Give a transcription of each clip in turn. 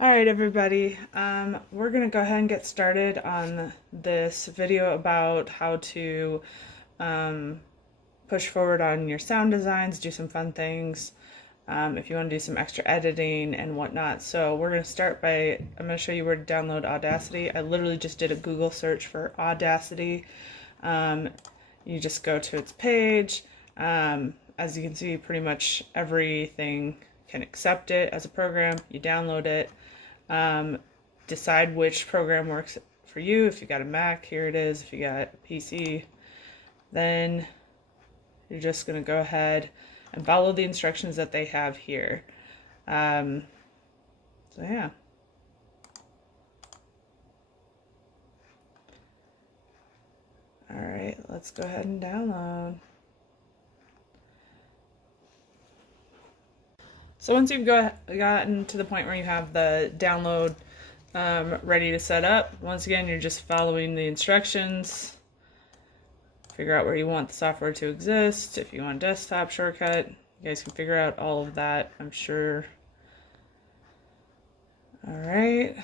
All right, everybody. We're going to go ahead and get started on this video about how to um, push forward on your sound designs, do some fun things, if you want to do some extra editing and whatnot. So we're going to start by, I'm going to show you where to download Audacity. I literally just did a Google search for Audacity. You just go to its page. As you can see, pretty much everything can accept it as a program. You download it. Decide which program works for you. If you got a Mac, here it is. If you got a PC, then you're just going to go ahead and follow the instructions that they have here. So yeah. All right, let's go ahead and download. So once you've gotten to the point where you have the download ready to set up, once again, you're just following the instructions. Figure out where you want the software to exist. If you want a desktop shortcut, you guys can figure out all of that, I'm sure. All right.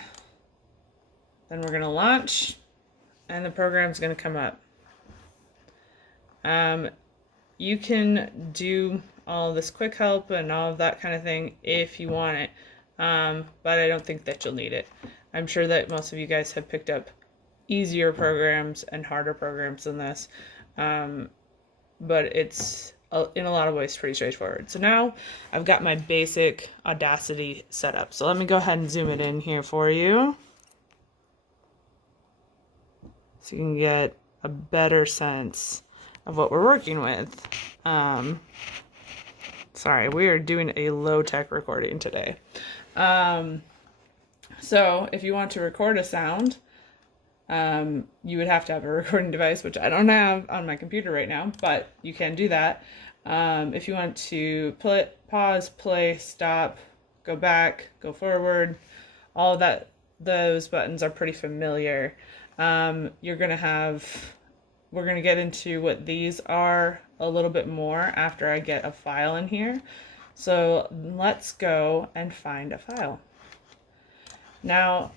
Then we're going to launch, and the program's going to come up. You can do all this quick help and all of that kind of thing if you want it, but I don't think that you'll need it. I'm sure that most of you guys have picked up easier programs and harder programs than this, but it's in a lot of ways pretty straightforward. So now I've got my basic Audacity set up. So let me go ahead and zoom it in here for you so you can get a better sense of what we're working with. Sorry, we are doing a low-tech recording today. So if you want to record a sound, you would have to have a recording device, which I don't have on my computer right now, but you can do that. If you want to pause, play, stop, go back, go forward, all of that, those buttons are pretty familiar. We're going to get into what these are a little bit more after I get a file in here. So let's go and find a file. Now,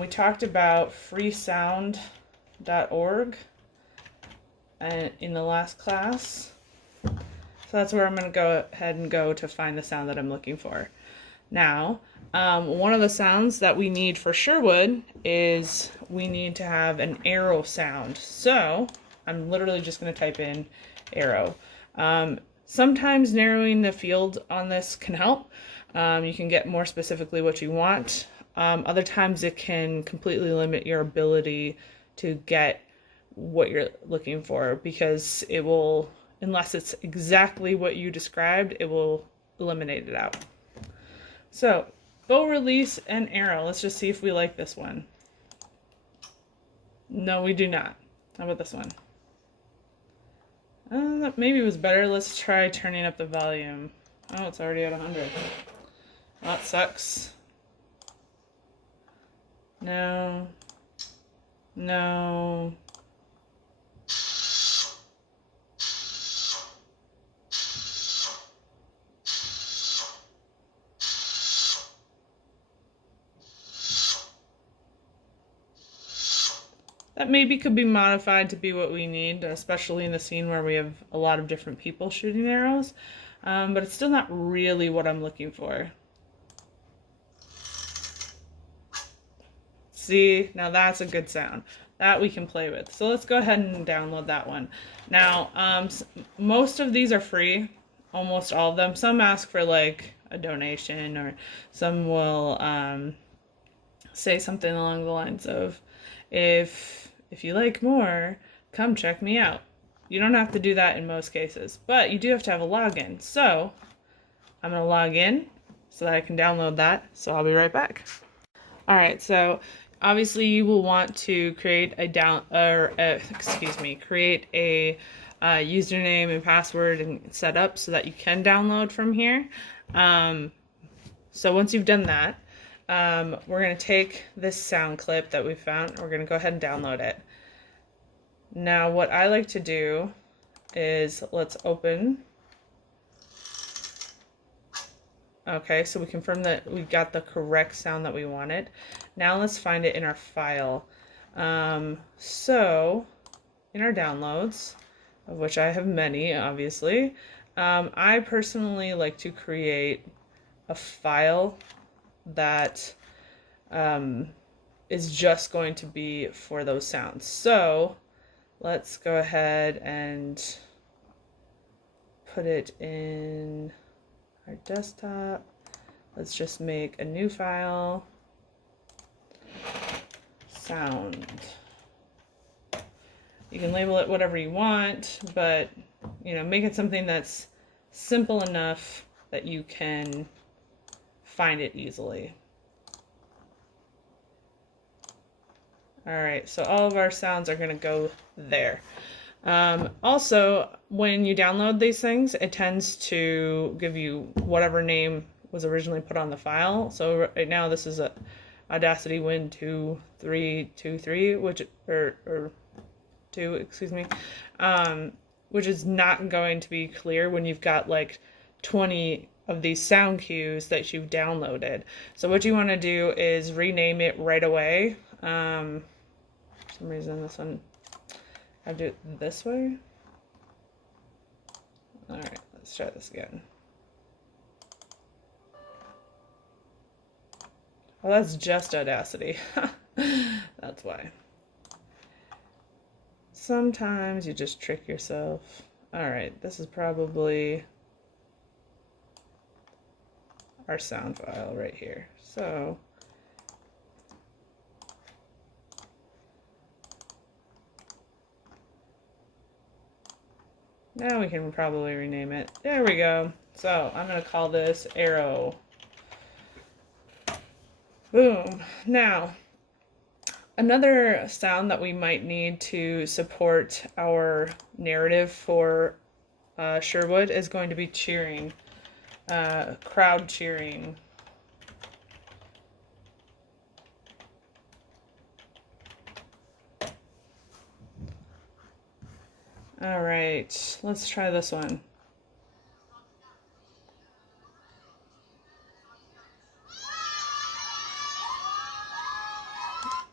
we talked about freesound.org in the last class. So that's where I'm going to go ahead and go to find the sound that I'm looking for. Now, one of the sounds that we need for Sherwood is we need to have an arrow sound. So I'm literally just going to type in arrow. Sometimes narrowing the field on this can help. You can get more specifically what you want. Other times it can completely limit your ability to get what you're looking for, because it will, unless it's exactly what you described, it will eliminate it out. So, bow release and arrow. Let's just see if we like this one. No, we do not. How about this one? That maybe was better. Let's try turning up the volume. Oh, it's already at 100. That sucks. No. No. That maybe could be modified to be what we need, especially in the scene where we have a lot of different people shooting arrows, but it's still not really what I'm looking for. See, now that's a good sound. That we can play with. So let's go ahead and download that one. Now, most of these are free, almost all of them. Some ask for like a donation, or some will say something along the lines of, if you like more, come check me out. You don't have to do that in most cases, but you do have to have a login. So I'm going to log in so that I can download that. So I'll be right back. All right, so obviously you will want to create a create a username and password and set up so that you can download from here. So once you've done that, we're going to take this sound clip that we found. We're going to go ahead and download it. Now, what I like to do is let's open Okay, so we confirmed that we got the correct sound that we wanted. Now let's find it in our file. So in our downloads, of which I have many, obviously, I personally like to create a file that is just going to be for those sounds. So let's go ahead and put it in our desktop. Let's just make a new file. Sound. You can label it whatever you want, but make it something that's simple enough that you can find it easily. Alright, so all of our sounds are going to go there. Also, when you download these things, it tends to give you whatever name was originally put on the file. So right now this is a Audacity Win 2323, which or 2, excuse me, which is not going to be clear when you've got like 20 of these sound cues that you've downloaded. So what you want to do is rename it right away. For some reason this one, I do it this way. All right, let's try this again. Well, that's just Audacity. That's why. Sometimes you just trick yourself. All right, this is probably our sound file right here. So now we can probably rename it. There we go. So I'm going to call this Arrow. Boom. Now, another sound that we might need to support our narrative for Sherwood is going to be cheering, crowd cheering. All right, let's try this one.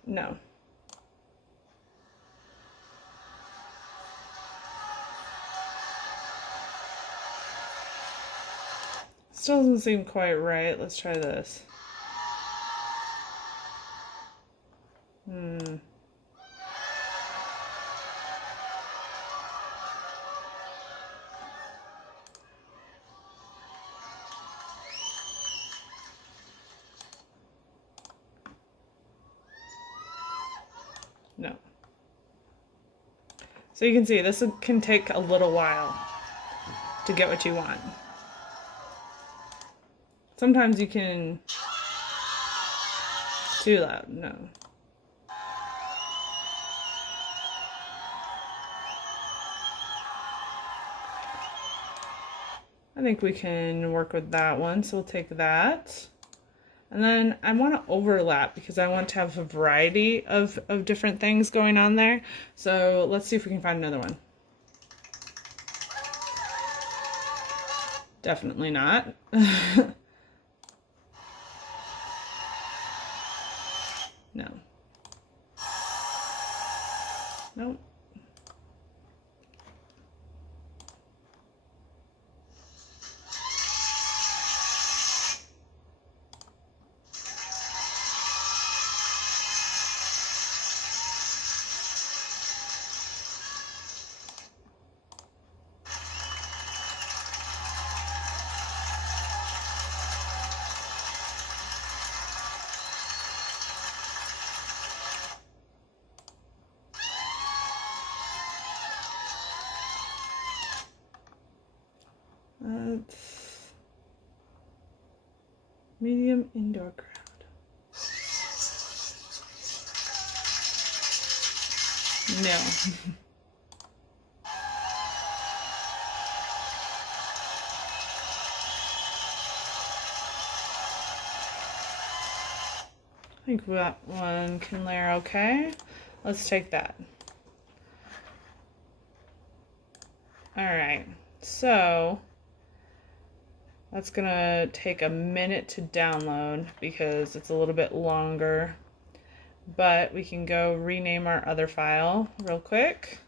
No. Still doesn't seem quite right. Let's try this. No. So you can see this can take a little while to get what you want. Sometimes you can... Too loud, no. I think we can work with that one, so we'll take that. And then I want to overlap because I want to have a variety of different things going on there. So let's see if we can find another one. Definitely not. No. Nope. Medium indoor crowd. No. I think that one can layer okay. Let's take that. All right, so That's gonna take a minute to download because it's a little bit longer, but we can go rename our other file real quick.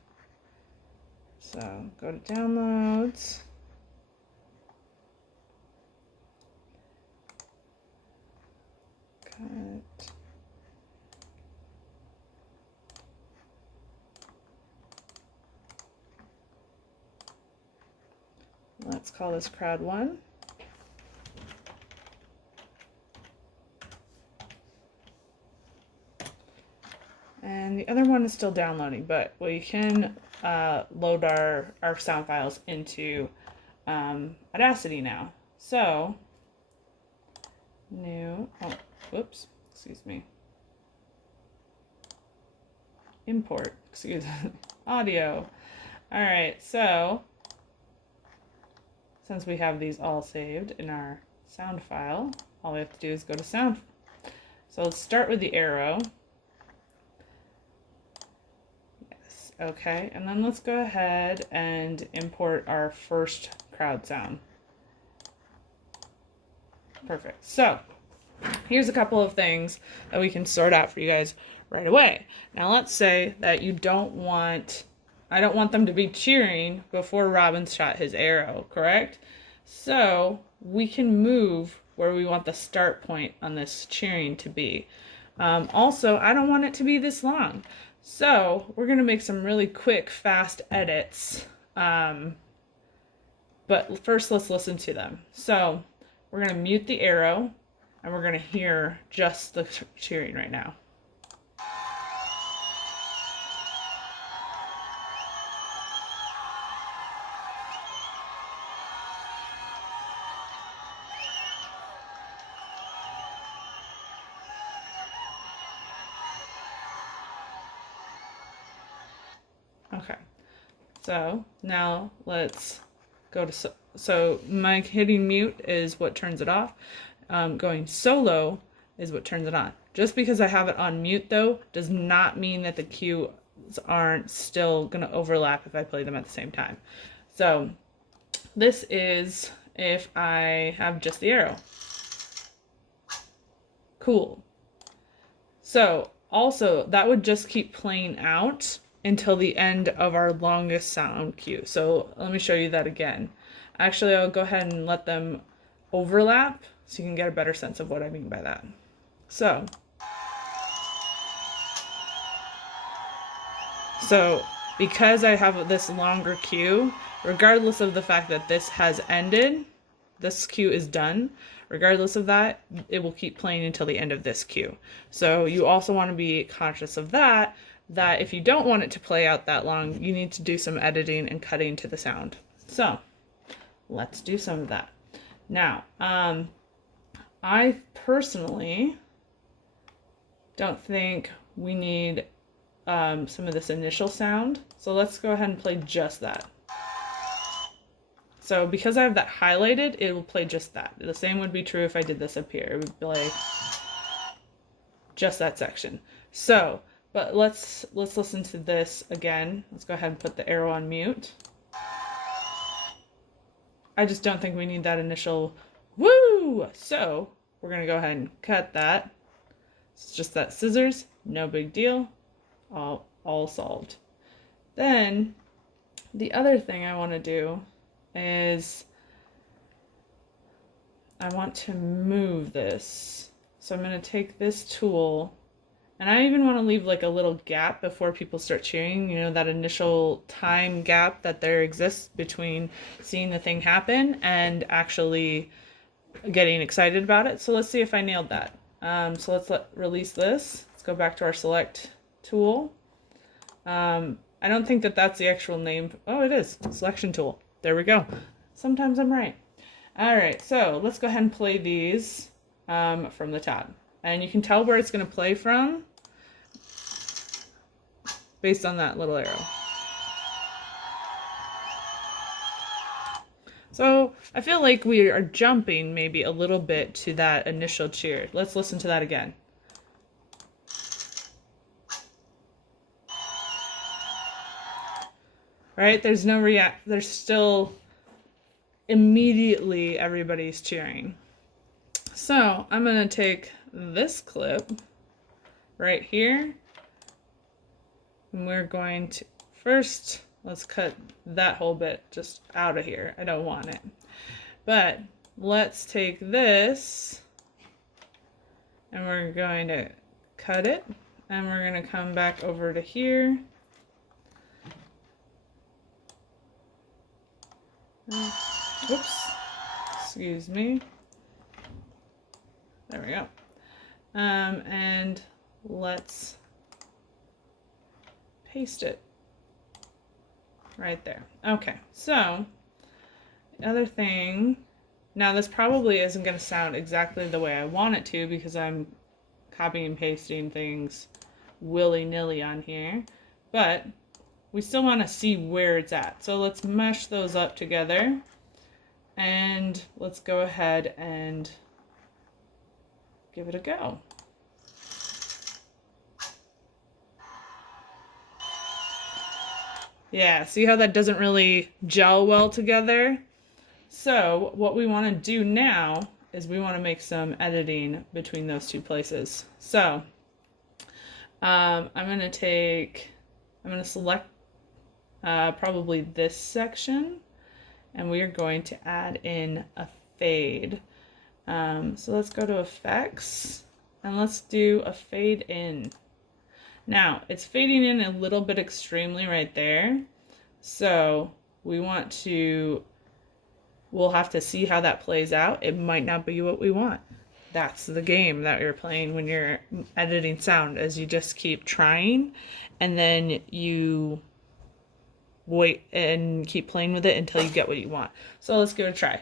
So go to downloads. Cut. Let's call this crowd 1. And the other one is still downloading, but we can load our sound files into Audacity now. So, new, whoops, excuse me. Import, excuse me, audio. All right, so since we have these all saved in our sound file, all we have to do is go to sound. So let's start with the arrow. Yes, okay, and then let's go ahead and import our first crowd sound. Perfect. So here's a couple of things that we can sort out for you guys right away. Now let's say that you don't want, I don't want them to be cheering before Robin shot his arrow, correct? So we can move where we want the start point on this cheering to be. Also, I don't want it to be this long. So we're going to make some really quick, fast edits. But first, let's listen to them. So we're going to mute the arrow, and we're going to hear just the cheering right now. Okay, so now let's go to, so my hitting mute is what turns it off. Going solo is what turns it on. Just because I have it on mute though, does not mean that the cues aren't still gonna overlap if I play them at the same time. So this is if I have just the arrow. Cool. So also that would just keep playing out until the end of our longest sound cue. So let me show you that again. Actually, I'll go ahead and let them overlap so you can get a better sense of what I mean by that. So because I have this longer cue, regardless of the fact that this has ended, this cue is done, regardless of that, it will keep playing until the end of this cue. So you also want to be conscious of that if you don't want it to play out that long, you need to do some editing and cutting to the sound. So let's do some of that. Now, I personally don't think we need some of this initial sound. So let's go ahead and play just that. So because I have that highlighted, it will play just that. The same would be true if I did this up here. It would play just that section. So, but let's listen to this again. Let's go ahead and put the arrow on mute. I just don't think we need that initial woo! So we're gonna go ahead and cut that. It's just that scissors, no big deal. All solved. Then the other thing I want to do is I want to move this. So I'm going to take this tool, and I even want to leave like a little gap before people start cheering, you know, that initial time gap that there exists between seeing the thing happen and actually getting excited about it. So let's see if I nailed that. So let's release this. Let's go back to our select tool. I don't think that that's the actual name. Oh, it is. Selection tool. There we go. Sometimes I'm right. All right, so let's go ahead and play these from the top. And you can tell where it's going to play from based on that little arrow. So I feel like we are jumping maybe a little bit to that initial cheer. Let's listen to that again. Right? There's no there's still immediately everybody's cheering. So I'm going to take this clip right here, and we're going to first, let's cut that whole bit just out of here. I don't want it. But let's take this and we're going to cut it, and we're going to come back over to here. Oops, excuse me. There we go. And let's paste it right there. Okay, so the other thing, now this probably isn't going to sound exactly the way I want it to because I'm copying and pasting things willy-nilly on here, but we still want to see where it's at. So let's mesh those up together, and let's go ahead and give it a go. Yeah, see how that doesn't really gel well together? So what we want to do now is we want to make some editing between those two places. So I'm going to select probably this section, and we are going to add in a fade. So let's go to effects, and let's do a fade in. Now it's fading in a little bit extremely right there, so we'll have to see how that plays out. It might not be what we want. That's the game that you're playing when you're editing sound, is you just keep trying, and then you wait and keep playing with it until you get what you want. So let's give it a try.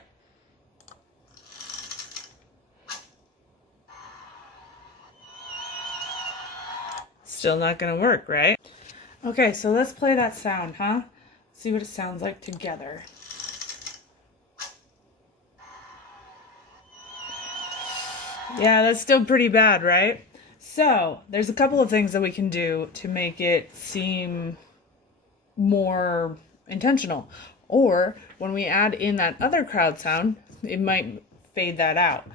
Still not gonna work, right? Okay, so let's play that sound, huh? See what it sounds like together. Yeah, that's still pretty bad, right? So there's a couple of things that we can do to make it seem more intentional. Or when we add in that other crowd sound, it might fade that out.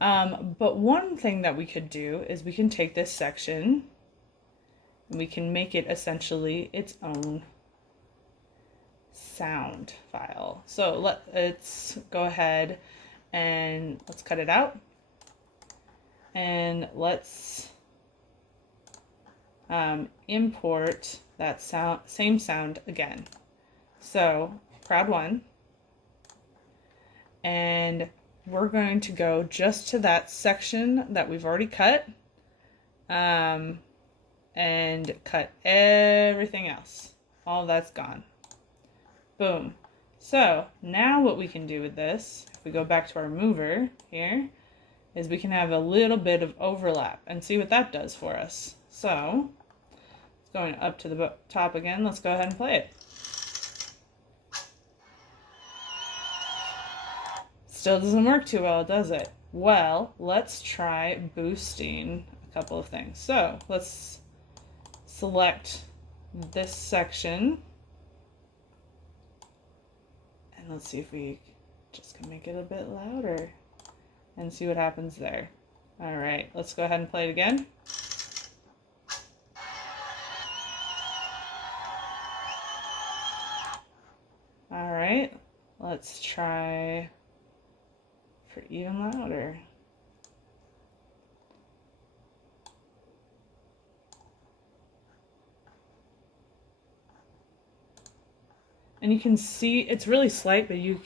But one thing that we could do is we can take this section and we can make it essentially its own sound file. So let's go ahead and let's cut it out, and let's import that same sound again. So crowd 1, and we're going to go just to that section that we've already cut, and cut everything else. All that's gone. Boom. So now what we can do with this, if we go back to our mover here, is we can have a little bit of overlap and see what that does for us. So going up to the top again, let's go ahead and play it. Still doesn't work too well, does it? Well, let's try boosting a couple of things. So let's select this section, and let's see if we just can make it a bit louder and see what happens there. All right, let's go ahead and play it again. All right, let's try for even louder. And you can see it's really slight, but you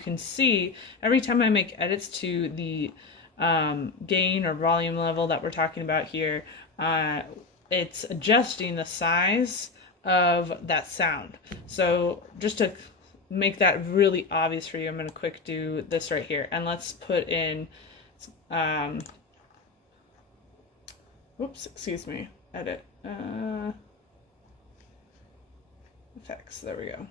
can see every time I make edits to the gain or volume level that we're talking about here, it's adjusting the size of that sound. So just to make that really obvious for you, I'm going to quick do this right here, and let's put in oops, excuse me, edit effects, there we go.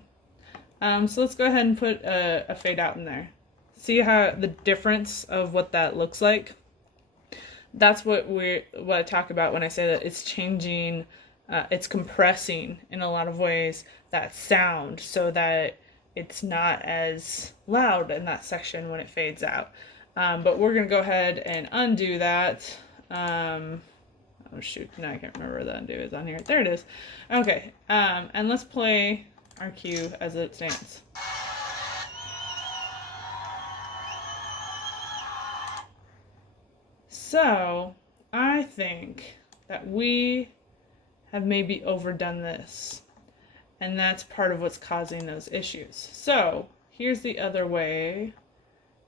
So let's go ahead and put a fade out in there. See how the difference of what that looks like? That's what I talk about when I say that it's changing, it's compressing in a lot of ways that sound, so that it's not as loud in that section when it fades out. But we're going to go ahead and undo that. Oh shoot, now I can't remember where the undo is on here. There it is. Okay, and let's play our cue as it stands. So, I think that we have maybe overdone this, and that's part of what's causing those issues. So, here's the other way.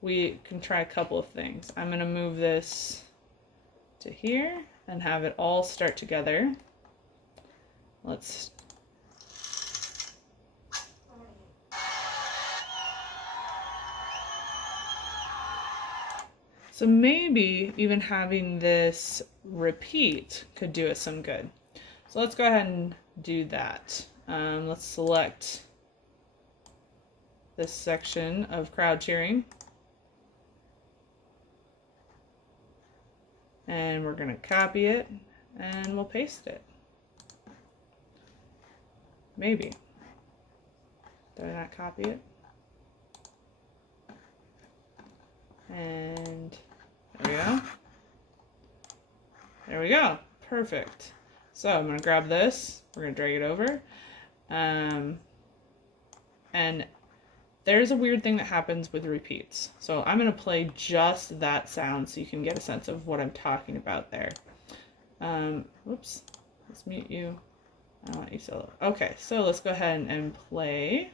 We can try a couple of things. I'm going to move this to here and have it all start together. Let's So maybe even having this repeat could do us some good. So let's go ahead and do that. Let's select this section of crowd cheering. And we're going to copy it and we'll paste it. Maybe. Did I not copy it? And there we go. There we go. Perfect. So I'm going to grab this. We're going to drag it over. And there's a weird thing that happens with repeats. So I'm going to play just that sound so you can get a sense of what I'm talking about there. Whoops. Let's mute you. I want you solo. Okay, so let's go ahead and play.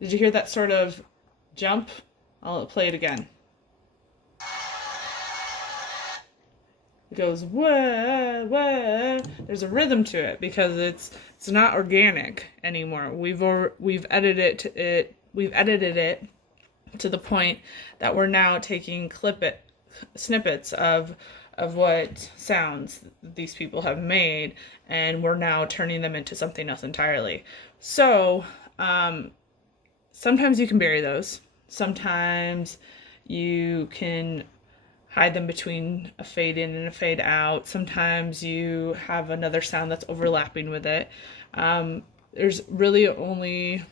Did you hear that sort of jump? I'll play it again. It goes wah wah. There's a rhythm to it because it's not organic anymore. We've edited it to the point that we're now taking snippets of what sounds these people have made, and we're now turning them into something else entirely. So sometimes you can bury those. Sometimes you can hide them between a fade in and a fade out. Sometimes you have another sound that's overlapping with it. There's really only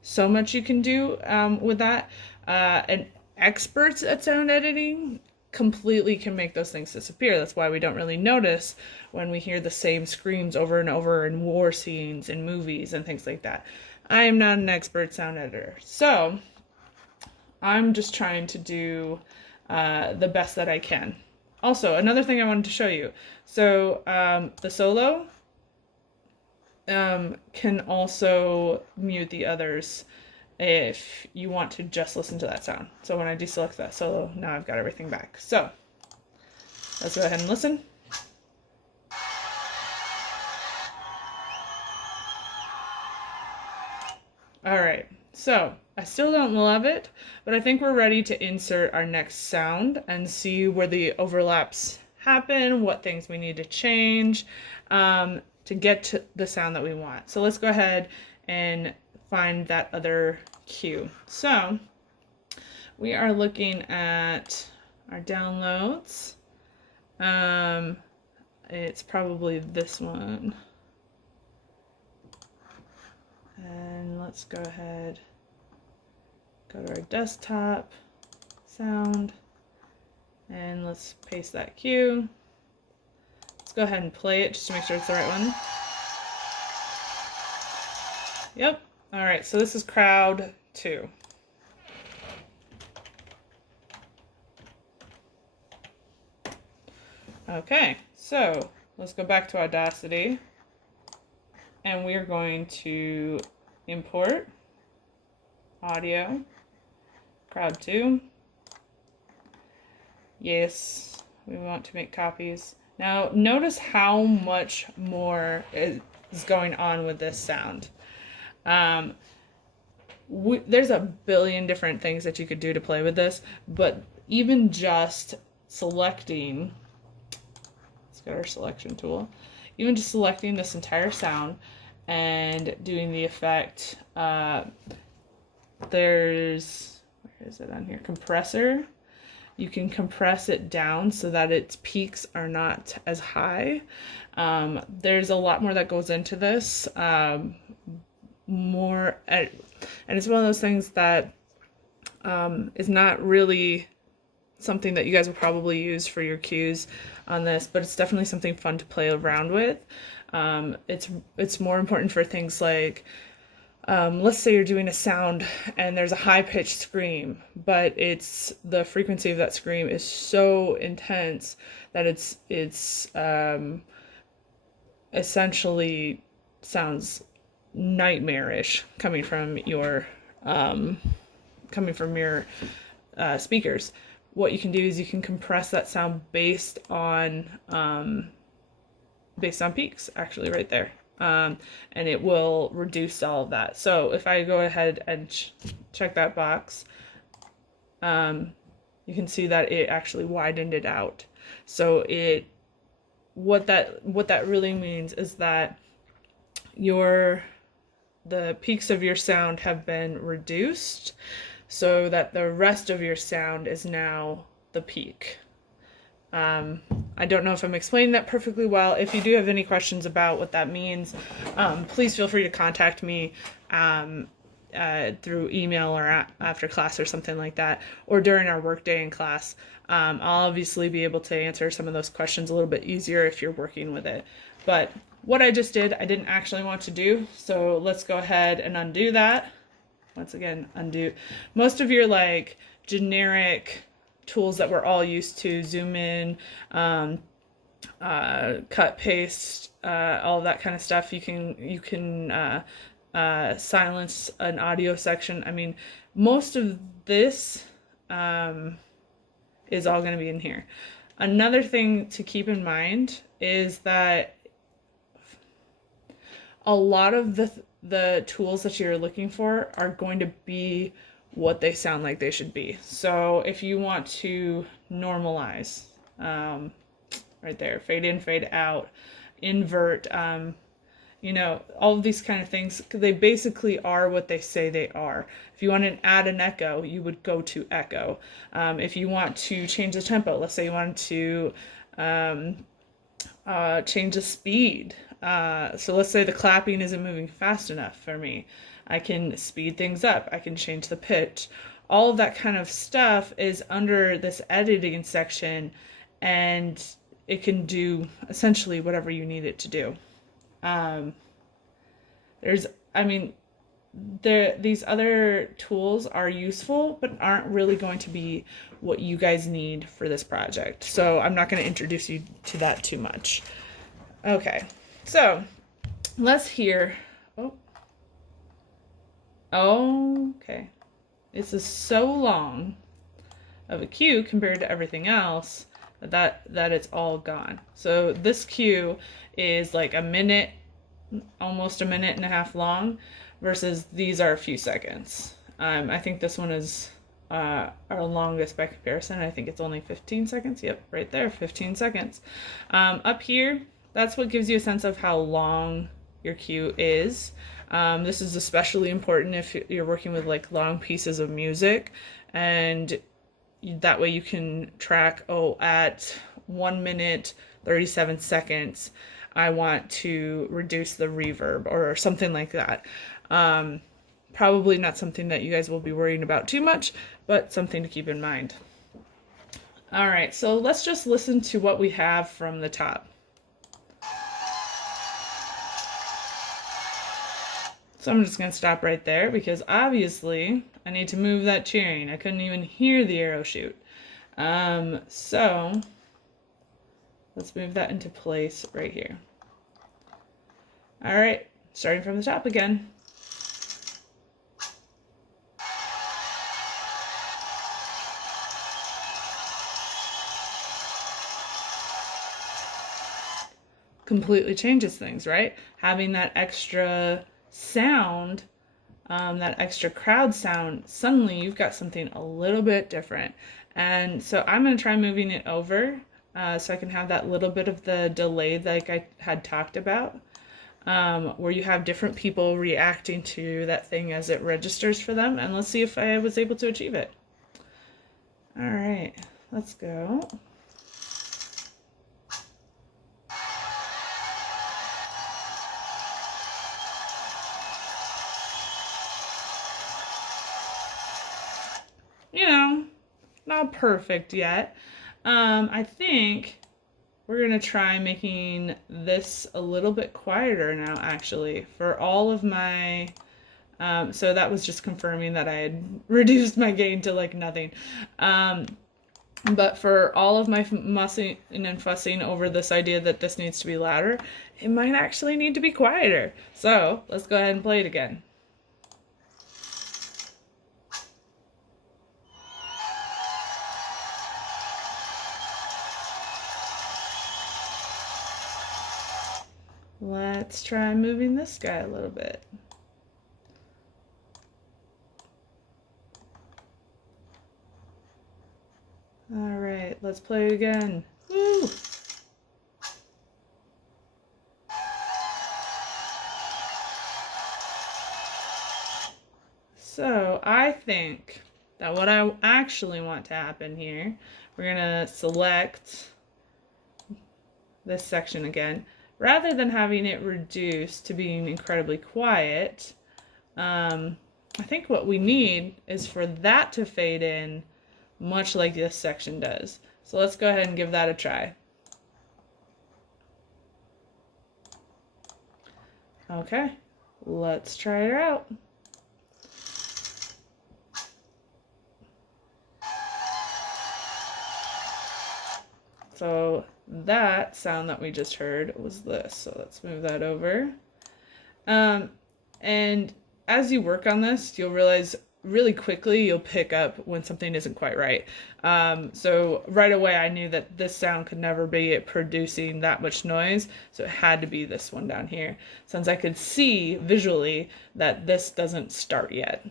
so much you can do with that. And experts at sound editing completely can make those things disappear. That's why we don't really notice when we hear the same screams over and over in war scenes in movies and things like that. I am not an expert sound editor, so I'm just trying to do the best that I can. Also, another thing I wanted to show you. So the solo can also mute the others if you want to just listen to that sound. So when I deselect that solo, now I've got everything back. So let's go ahead and listen. All right, so I still don't love it, but I think we're ready to insert our next sound and see where the overlaps happen, what things we need to change to get to the sound that we want. So let's go ahead and find that other cue. So we are looking at our downloads. It's probably this one. And let's go ahead, go to our desktop sound, and let's paste that cue. Let's go ahead and play it just to make sure it's the right one. Yep. All right, so this is crowd 2. Okay, so let's go back to Audacity. And we're going to import audio, crowd 2. Yes, we want to make copies. Now, notice how much more is going on with this sound. There's a billion different things that you could do to play with this, but even just selecting, let's get our selection tool. Even just selecting this entire sound and doing the effect, there's, where is it on here? Compressor. you can compress it down so that its peaks are not as high. There's a lot more that goes into this. And it's one of those things that is not really something that you guys will probably use for your cues on this, but it's definitely something fun to play around with. It's more important for things like, let's say you're doing a sound and there's a high-pitched scream, but the frequency of that scream is so intense that it's essentially sounds nightmarish coming from your speakers. What you can do is you can compress that sound based on peaks, actually, right there. And it will reduce all of that. So if I go ahead and check that box, you can see that it actually widened it out. So what that really means is that the peaks of your sound have been reduced so that the rest of your sound is now the peak. I don't know if I'm explaining that perfectly well. If you do have any questions about what that means, please feel free to contact me through email or after class or something like that, or during our workday in class. I'll obviously be able to answer some of those questions a little bit easier if you're working with it. But what I just did, I didn't actually want to do, so let's go ahead and undo that. Once again, undo. Most of your like generic tools that we're all used to, zoom in, cut, paste, all of that kind of stuff. You can silence an audio section. I mean, most of this is all going to be in here. Another thing to keep in mind is that a lot of the tools that you're looking for are going to be what they sound like they should be. So if you want to normalize, right there, fade in, fade out, invert, all of these kind of things, they basically are what they say they are. If you want to add an echo, you would go to echo. If you want to change the tempo, let's say you want to change the speed. So let's say the clapping isn't moving fast enough for me. I can speed things up. I can change the pitch. All of that kind of stuff is under this editing section, and it can do essentially whatever you need it to do. These other tools are useful, but aren't really going to be what you guys need for this project. So I'm not going to introduce you to that too much. Okay, so let's hear. Okay. This is so long of a cue compared to everything else that it's all gone. So this cue is like a minute, almost a minute and a half long, versus these are a few seconds. I think this one is our longest by comparison. I think it's only 15 seconds. Yep, right there, 15 seconds. Up here, that's what gives you a sense of how long your cue is. This is especially important if you're working with like long pieces of music, and that way you can track, at 1 minute 37 seconds I want to reduce the reverb or something like that. Probably not something that you guys will be worrying about too much, but something to keep in mind. All right, so let's just listen to what we have from the top. So I'm just going to stop right there because obviously I need to move that cheering. I couldn't even hear the arrow shoot. So let's move that into place right here. All right, starting from the top again. Completely changes things, right? Having that extra sound, that extra crowd sound, suddenly you've got something a little bit different. And so I'm going to try moving it over so I can have that little bit of the delay like I had talked about, where you have different people reacting to that thing as it registers for them. And let's see if I was able to achieve it. All right, let's go. You know, not perfect yet. I think we're gonna try making this a little bit quieter now, actually, for all of my, so that was just confirming that I had reduced my gain to like nothing. But for all of my mussing and fussing over this idea that this needs to be louder, it might actually need to be quieter. So let's go ahead and play it again. Let's try moving this guy a little bit. All right, let's play it again. Woo! So I think that what I actually want to happen here, we're gonna select this section again. Rather than having it reduced to being incredibly quiet, I think what we need is for that to fade in much like this section does. So let's go ahead and give that a try. Okay, let's try it out. So that sound that we just heard was this. So let's move that over. And as you work on this, you'll realize really quickly you'll pick up when something isn't quite right. So right away I knew that this sound could never be producing that much noise, so it had to be this one down here, since I could see visually that this doesn't start yet.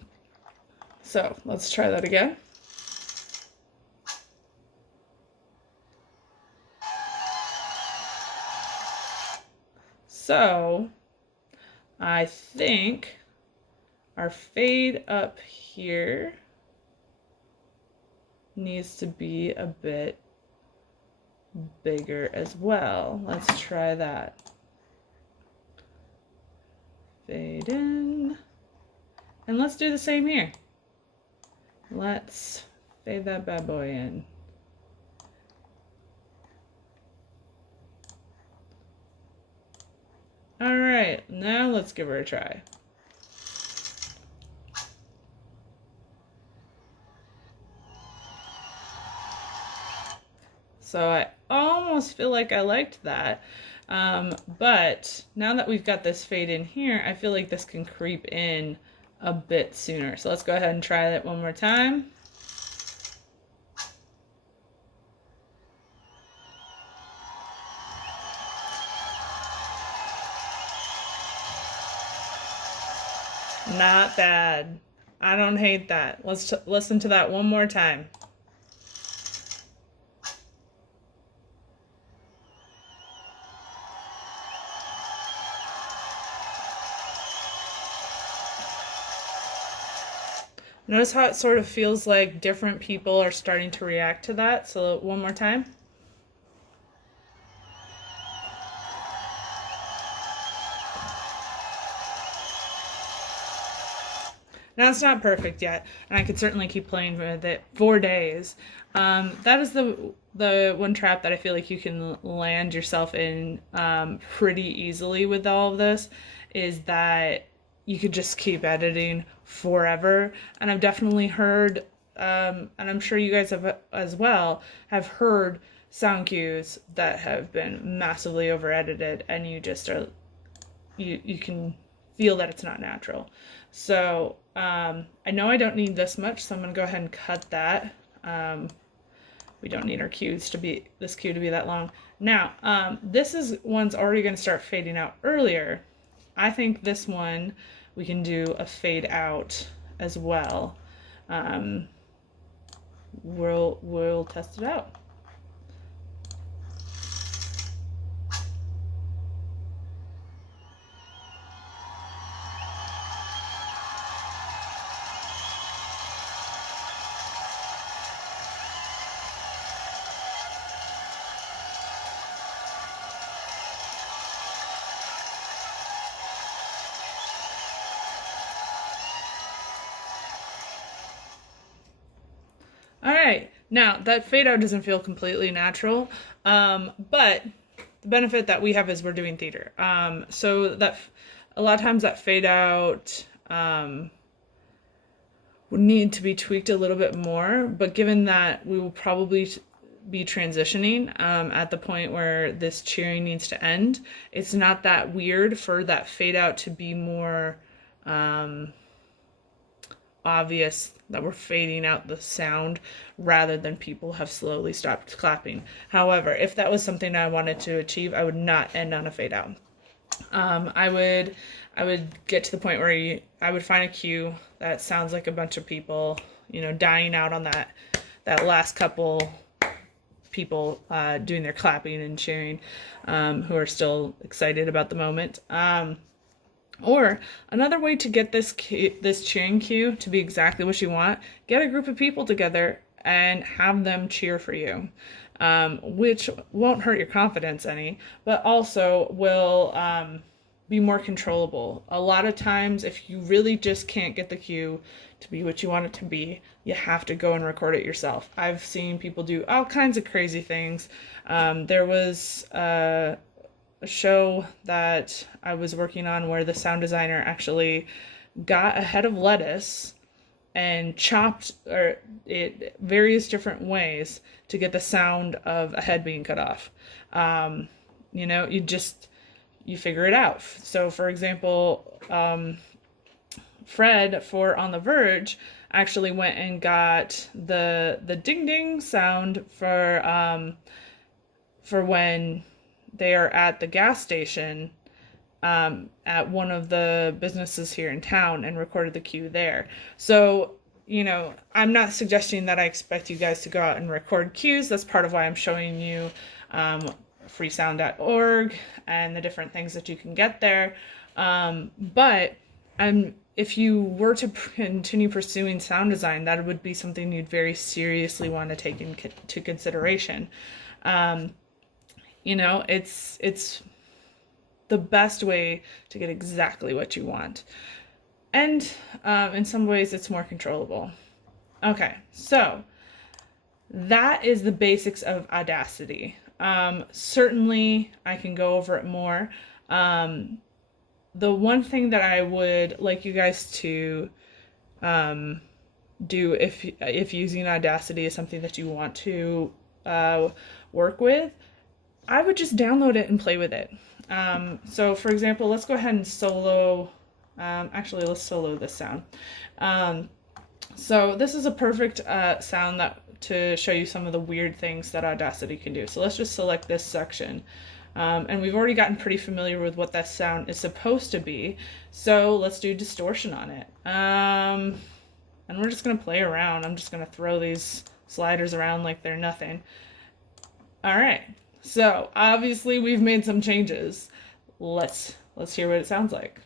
So let's try that again. So I think our fade up here needs to be a bit bigger as well. Let's try that. Fade in. And let's do the same here. Let's fade that bad boy in. All right, now let's give her a try. So I almost feel like I liked that. But now that we've got this fade in here, I feel like this can creep in a bit sooner. So let's go ahead and try that one more time. Not bad. I don't hate that. Let's listen to that one more time. Notice how it sort of feels like different people are starting to react to that. So one more time. Now it's not perfect yet, and I could certainly keep playing with it for days. That is the one trap that I feel like you can land yourself in pretty easily with all of this, is that you could just keep editing forever. And I've definitely heard, and I'm sure you guys have as well, have heard sound cues that have been massively over edited, and you just are, you can feel that it's not natural. So I know I don't need this much, so I'm gonna go ahead and cut that. We don't need our cues to be, this cue to be that long. Now, this one's already gonna start fading out earlier. I think this one, we can do a fade out as well. We'll test it out. right, now that fade out doesn't feel completely natural, but the benefit that we have is we're doing theater. So that a lot of times that fade out would need to be tweaked a little bit more, but given that we will probably be transitioning at the point where this cheering needs to end, it's not that weird for that fade out to be more obvious that we're fading out the sound rather than people have slowly stopped clapping. However, if that was something I wanted to achieve, I would not end on a fade out. I would get to the point where I would find a cue that sounds like a bunch of people, dying out on that last couple people doing their clapping and cheering, who are still excited about the moment. Or another way to get this cheering cue to be exactly what you want, get a group of people together and have them cheer for you, which won't hurt your confidence any, but also will be more controllable. A lot of times, if you really just can't get the cue to be what you want it to be, you have to go and record it yourself. I've seen people do all kinds of crazy things. There was a show that I was working on where the sound designer actually got a head of lettuce and chopped it various different ways to get the sound of a head being cut off. You figure it out. So for example, Fred for On the Verge actually went and got the ding ding sound for when they are at the gas station at one of the businesses here in town and recorded the cue there. So, I'm not suggesting that I expect you guys to go out and record cues. That's part of why I'm showing you freesound.org and the different things that you can get there. But if you were to continue pursuing sound design, that would be something you'd very seriously want to take into consideration. It's the best way to get exactly what you want. And in some ways, it's more controllable. Okay, so that is the basics of Audacity. Certainly, I can go over it more. The one thing that I would like you guys to do if using Audacity is something that you want to work with, I would just download it and play with it. So for example, let's go ahead and solo, let's solo this sound. So this is a perfect sound to show you some of the weird things that Audacity can do. So let's just select this section. And we've already gotten pretty familiar with what that sound is supposed to be. So let's do distortion on it. And we're just going to play around. I'm just going to throw these sliders around like they're nothing. All right. So obviously we've made some changes. Let's hear what it sounds like.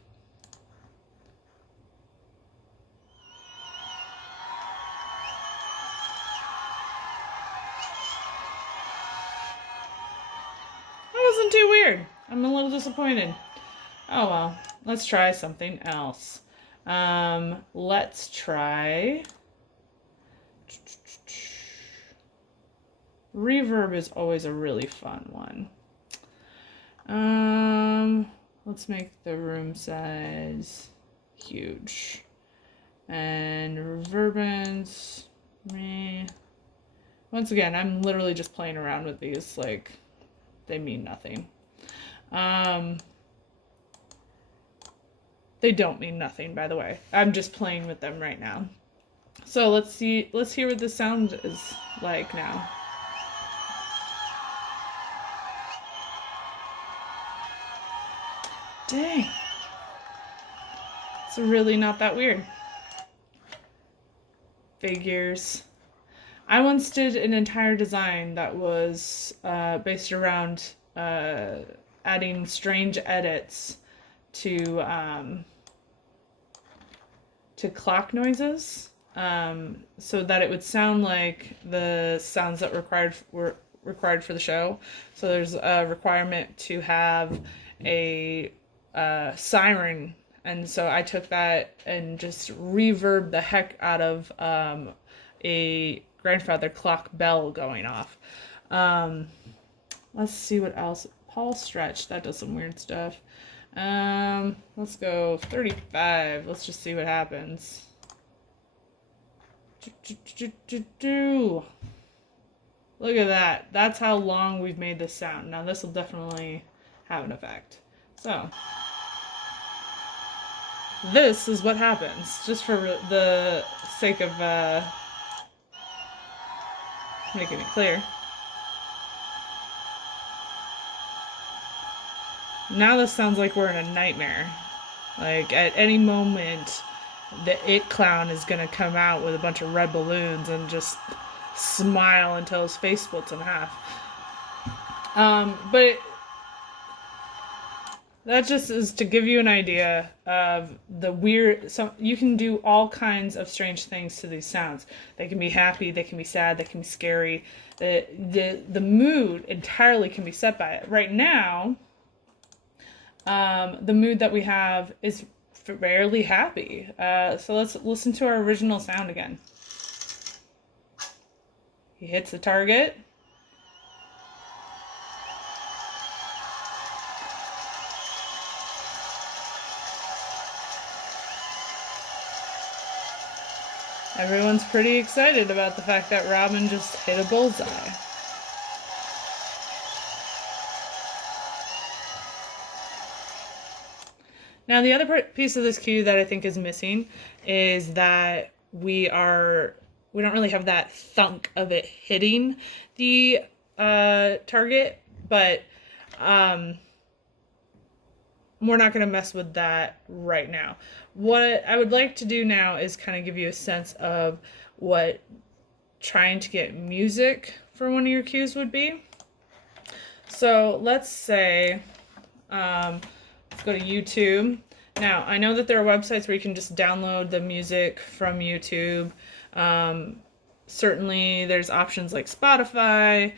That wasn't too weird. I'm a little disappointed. Oh well, let's try something else. Let's try reverb is always a really fun one. Let's make the room size huge. And reverbance, once again, I'm literally just playing around with these, like, they mean nothing. They don't mean nothing, by the way. I'm just playing with them right now. So let's hear what the sound is like now. Dang. It's really not that weird. Figures. I once did an entire design that was based around adding strange edits to clock noises, so that it would sound like the sounds that were required for the show. So there's a requirement to have a siren, and so I took that and just reverbed the heck out of a grandfather clock bell going off. Let's see what else. Paul Stretch, that does some weird stuff. Let's go 35. Let's just see what happens. Look at that. That's how long we've made this sound. Now this will definitely have an effect. So this is what happens, just for the sake of making it clear. Now this sounds like we're in a nightmare. Like at any moment, the It Clown is gonna come out with a bunch of red balloons and just smile until his face splits in half. But that just is to give you an idea of the weird. So you can do all kinds of strange things to these sounds. They can be happy, they can be sad, they can be scary. The mood entirely can be set by it. Right now, the mood that we have is fairly happy. So let's listen to our original sound again. He hits the target. Everyone's pretty excited about the fact that Robin just hit a bullseye. Now the other piece of this cue that I think is missing is that we don't really have that thunk of it hitting the target, but we're not going to mess with that right now. What I would like to do now is kind of give you a sense of what trying to get music for one of your cues would be. So let's say, let's go to YouTube. Now, I know that there are websites where you can just download the music from YouTube. Certainly there's options like Spotify,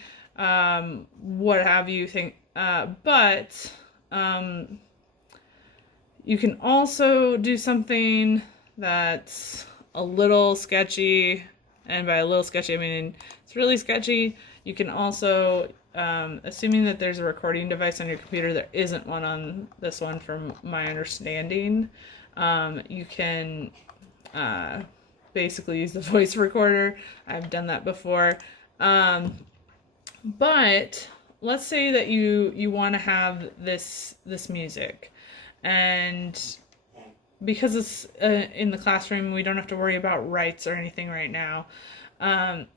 what have you think, but you can also do something that's a little sketchy, and by a little sketchy, I mean it's really sketchy. You can also, assuming that there's a recording device on your computer, there isn't one on this one from my understanding, you can basically use the voice recorder. I've done that before. But let's say that you want to have this music. And because it's in the classroom, we don't have to worry about rights or anything right now. All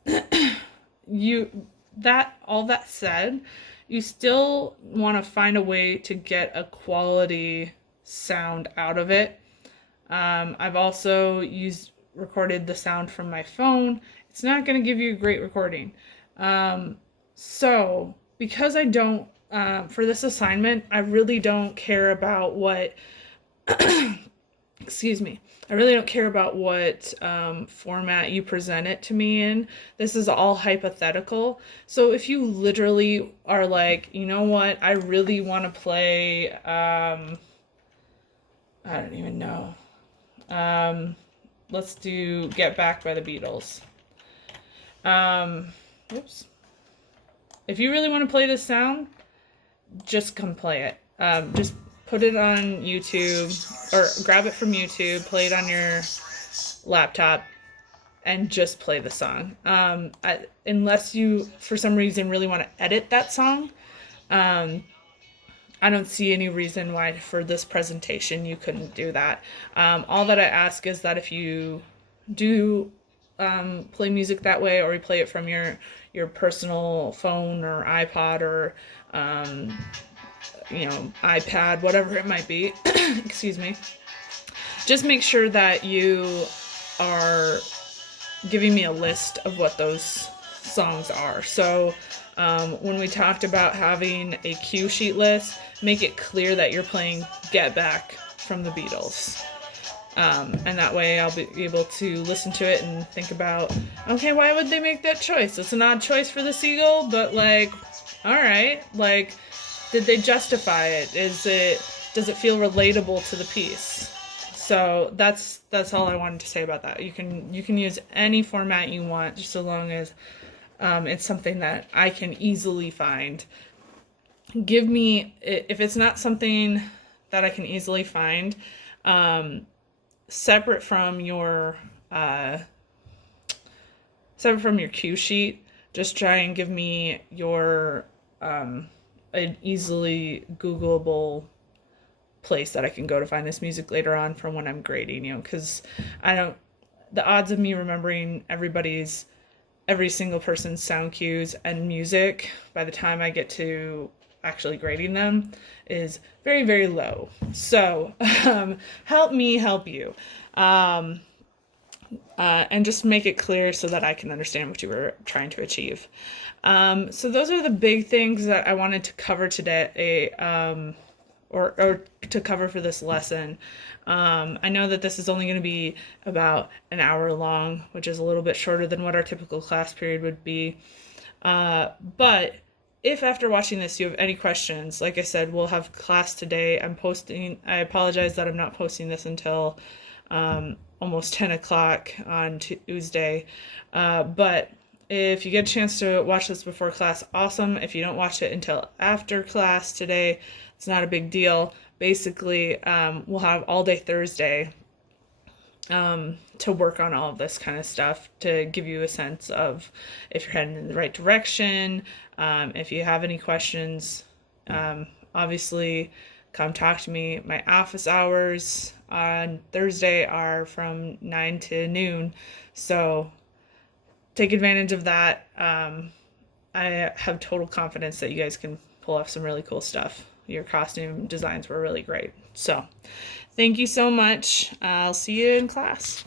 that said, you still want to find a way to get a quality sound out of it. I've also recorded the sound from my phone. It's not going to give you a great recording. So because I don't, for this assignment, I really don't care about what, excuse me, I really don't care about what format you present it to me in. This is all hypothetical. So if you literally are like, you know what, I really want to play, I don't even know. Let's do Get Back by the Beatles. Oops. If you really want to play this sound, just come play it. Just put it on YouTube, or grab it from YouTube, play it on your laptop, and just play the song. Unless you, for some reason, really want to edit that song, I don't see any reason why for this presentation you couldn't do that. All that I ask is that if you do play music that way, or you play it from your personal phone or iPod or iPad, whatever it might be, excuse me, just make sure that you are giving me a list of what those songs are. So when we talked about having a cue sheet list, make it clear that you're playing Get Back from the Beatles. And that way I'll be able to listen to it and think about, okay, why would they make that choice? It's an odd choice for the seagull, but like, all right, like, did they justify it? Does it feel relatable to the piece? So that's all I wanted to say about that. You can use any format you want, just so long as it's something that I can easily find. Give me, if it's not something that I can easily find, separate from your cue sheet, just try and give me your an easily Googleable place that I can go to find this music later on from when I'm grading, because the odds of me remembering every single person's sound cues and music by the time I get to actually grading them is very, very low. So help me help you. And just make it clear so that I can understand what you were trying to achieve. So those are the big things that I wanted to cover today, or to cover for this lesson. I know that this is only going to be about an hour long, which is a little bit shorter than what our typical class period would be. But if after watching this you have any questions, like I said, we'll have class today. I apologize that I'm not posting this until almost 10 o'clock on Tuesday. But if you get a chance to watch this before class, awesome. If you don't watch it until after class today, it's not a big deal. Basically, we'll have all day Thursday to work on all of this kind of stuff, to give you a sense of if you're heading in the right direction. If you have any questions, obviously come talk to me. My office hours on Thursday are from 9 to noon, so take advantage of that. I have total confidence that you guys can pull off some really cool stuff. Your costume designs were really great. So thank you so much. I'll see you in class.